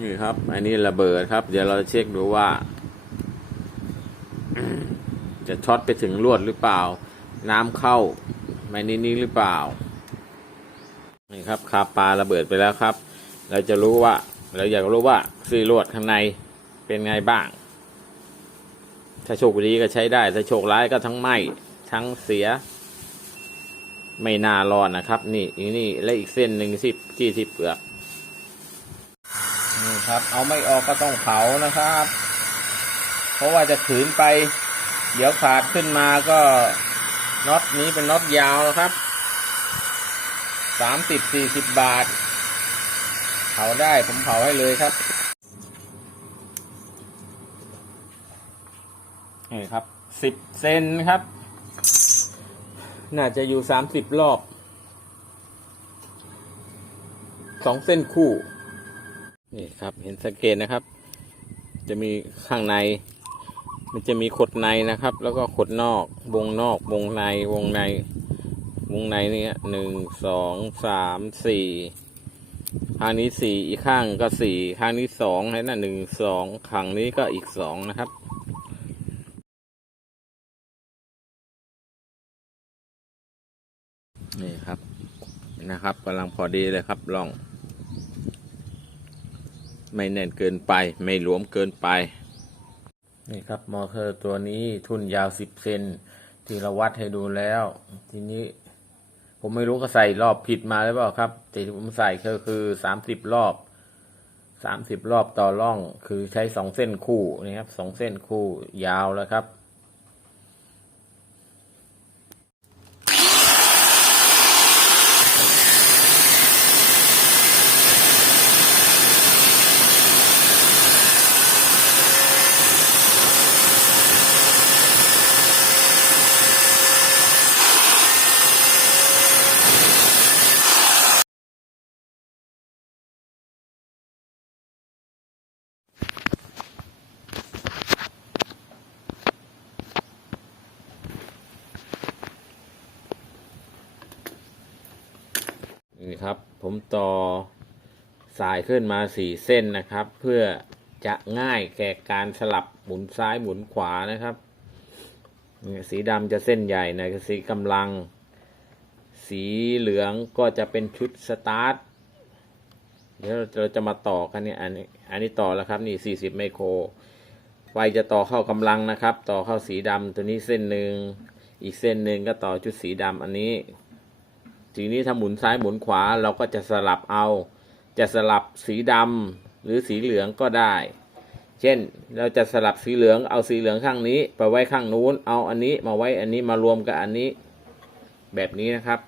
นี่ครับอันนี้ระเบิดครับ เดี๋ยวเราจะเช็คดูว่า จะช็อตไปถึงลวดหรือเปล่า น้ำเข้าไม่นี้นี้หรือเปล่านี่ครับคาปลาระเบิดไปแล้วครับ เราจะรู้ว่า เราอยากรู้ว่าซีลวดข้างในเป็นไงบ้าง ถ้าโชคดีก็ใช้ได้ ถ้าโชคร้ายก็ทั้งไหมทั้งเสีย ไม่น่ารอดนะครับ นี่อีกนี่และอีกเส้นหนึ่งที่ที่ที่เปลือก ครับ เอาไม่ออกก็ต้องเผานะครับ เพราะว่าจะขืนไป เดี๋ยวขาดขึ้นมาก็น็อตนี้เป็นน็อตยาวนะครับสามสิบสี่สิบบาท เผาได้ผมเผาให้เลยครับนี่ครับสิบเซนครับ น่าจะอยู่สามสิบรอบสองเส้นคู่ นี่ครับเห็นสังเกตนะครับ จะมีข้างใน มันจะมีขดในนะครับ แล้วก็ขดนอก วงนอก วงในวงใน วงในนี่หนึ่งสองสามสี่ข้างนี้สี่อีกข้างก็สี่ข้างนี้สองแล้นะหนึ่งสองข้างนี้ก็อีกสองนะครับนี่ครับนะครับกำลังพอดีเลยครับลอง ไม่แน่นเกินไป ไม่หลวมเกินไป นี่ครับมอเตอร์ตัวนี้ทุนยาวสิบเซนที่เราวัดให้ดูแล้ว ทีนี้ ผมไม่รู้ก็ใส่รอบผิดมาหรือเปล่าครับ แต่ที่ผมใส่ก็คือสามสิบรอบสามสิบรอบต่อร่อง คือใช้สองเส้นคู่นะครับสองเส้นคู่ยาวแล้วครับ นี่ครับ ผมต่อสายขึ้นมาสี่เส้นนะครับ เพื่อจะง่ายแก่การสลับหมุนซ้ายหมุนขวานะครับสีดำจะเส้นใหญ่นะสีกำลัง สีเหลืองก็จะเป็นชุดสตาร์ทเดี๋ยวเราจะมาต่อกันเนี่ยอันนี้อันนี้ต่อแล้วครับนี่ 40 ไมโครไฟจะต่อเข้ากำลังนะครับ ต่อเข้าสีดำตัวนี้เส้นหนึ่งอีกเส้นหนึ่งก็ต่อชุดสีดำอันนี้ ทีนี้ถ้าหมุนซ้ายหมุนขวาเราก็จะสลับเอา จะสลับสีดำหรือสีเหลืองก็ได้ เช่นเราจะสลับสีเหลืองเอาสีเหลืองข้างนี้ ไปไว้ข้างนู้น เอาอันนี้มาไว้อันนี้มารวมกับอันนี้ แบบนี้นะครับ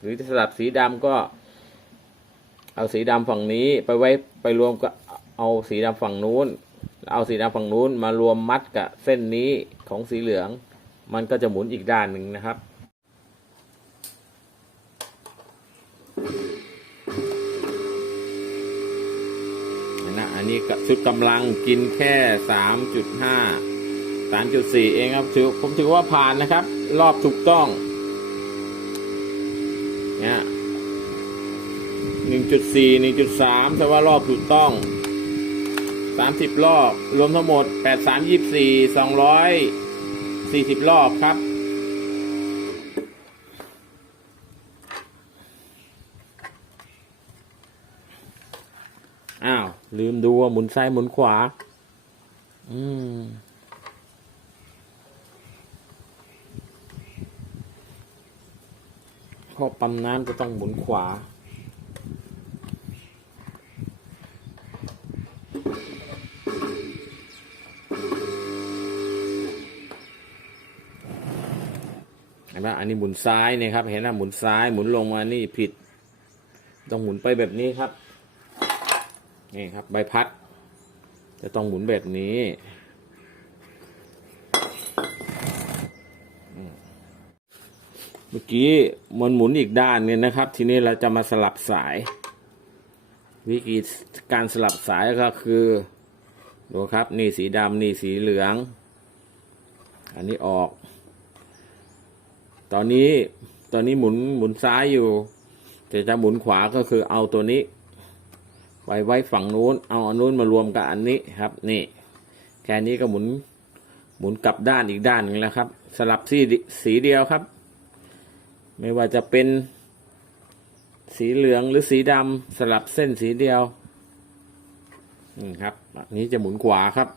หรือจะสลับสีดำก็ เอาสีดำฝั่งนี้ไปไว้ไปรวมกับเอาสีดำฝั่งนู้น เอาสีดำฝั่งนู้นมารวมมัดกับเส้นนี้ของสีเหลือง มันก็จะหมุนอีกด้านหนึ่งนะครับ นะอันนี้ก็ชุดกำลังกินแค่สามจุดห้าสามจุดสี่เองครับถือผมถือว่าผ่านนะครับ รอบถูกต้อง เนี่ยหนึ่งจุดสี่หนึ่งจุดสามแต่ว่ารอบถูกต้องสามสิบรอบ รวมทั้งหมดแปดสามยี่สี่สองร้อยสี่สิบรอบครับ อ้าว ลืมดูว่าหมุนซ้ายหมุนขวา อืม พอปั๊มน้ำก็ต้องหมุนขวา เห็นไหมอันนี้หมุนซ้ายนี่ยครับ เห็นไหมหมุนซ้าย หมุนลงมานี่ผิด ต้องหมุนไปแบบนี้ครับ นี่ครับใบพัด จะต้องหมุนแบบนี้เมื่อกี้มันหมุนอีกด้านเนี่ยนะครับ ทีนี้เราจะมาสลับสาย วิธีการสลับสายก็คือดูครับ นี่สีดำนี่สีเหลือง อันนี้ออก ตอนนี้ตอนนี้หมุนหมุนซ้ายอยู่แต่จะหมุนขวาก็คือเอาตัวนี้ ไว้ไว้ฝั่งนู้น เอาอันนู้นมารวมกับอันนี้ครับ นี่ แค่นี้ก็หมุน หมุนกลับด้านอีกด้านหนึ่งแล้วครับ สลับสีสีเดียวครับ ไม่ว่าจะเป็น สีเหลืองหรือสีดำสลับเส้นสีเดียวนี่ครับ นี้จะหมุนขวาครับ